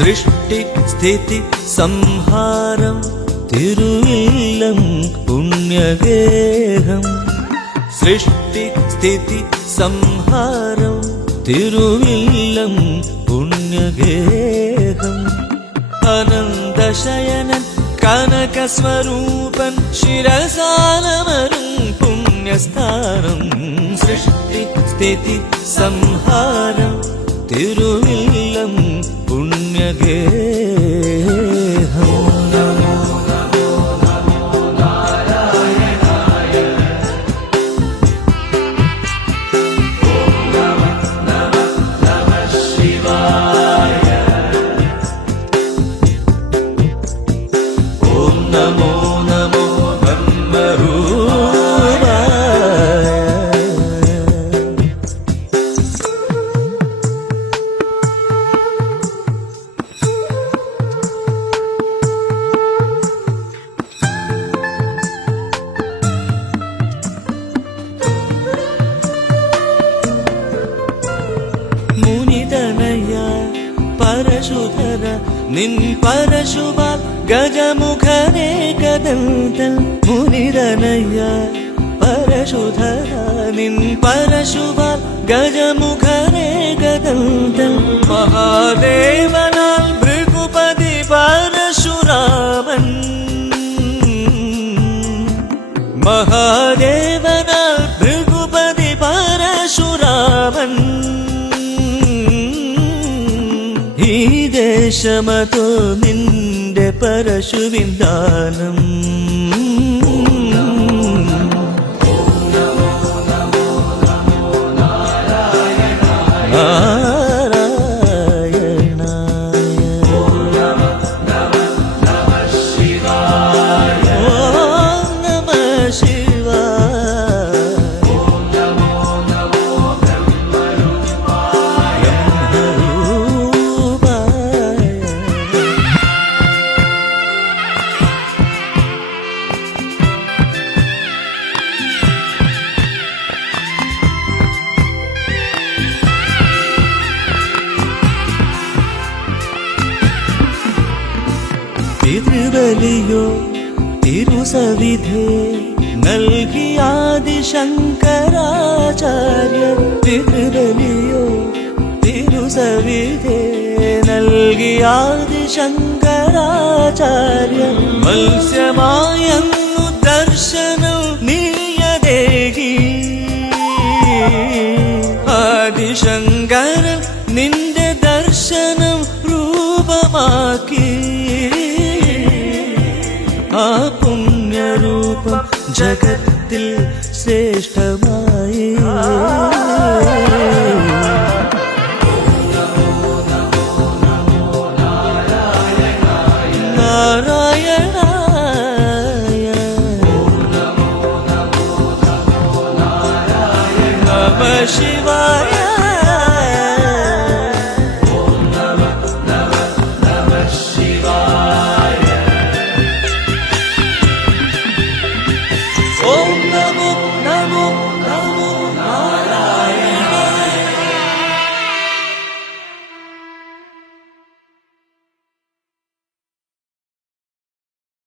സൃഷ്ടി സ്ഥിതി സംഹാരം തിരുവില്ലം പുണ്യഗേഹം. സൃഷ്ടി സ്ഥിതി സംഹാരം തിരുവില്ലം പുണ്യഗേഹം. അനന്തശയനൻ കനകസ്വരൂപൻ ശിരസാലമരും പുണ്യസ്ഥാനം. സൃഷ്ടി സ്ഥിതി സംഹാരം തിരുവില്ലം പുണ്യഗേഹം. നമോ നമോ ബ്രഹ്മരൂപായ. മുനിതനയ പരശുധര നിൻ പരശുവാൽ ഗജമുഖനേകദന്തൻ. മുനിതനയ പരശുധര നിൻ പരശുവാൽ ഗജമുഖനേകദന്തൻ. മഹാദേവനാൽ ഭൃഗുപതി പരശുരാമൻ. മഹാദേവനാൽ ഭൃഗുപതി പരശുരാമൻ. ഈ ദേശമതോ നിന്റെ പരശുവിന്ദാനം. തിരുബലിയോ തിരുസവിധേ നൽകിയാദി ശങ്കരാചാര്യർ. തിരുബലിയോ തിരുസവിധേ നൽകിയാദി ശങ്കരാചാര്യർ. മത്സ്യമായങ്ങു ദർശനം നീയദേകി. ആദിശങ്കരൻ നിന്റെ ദർശനം രൂപമാക്കി. ആ പുണ്യരൂപം ജഗത്തിൽ ശ്രേഷ്ഠമായി. നാരായണായ നമഃ ശിവായ.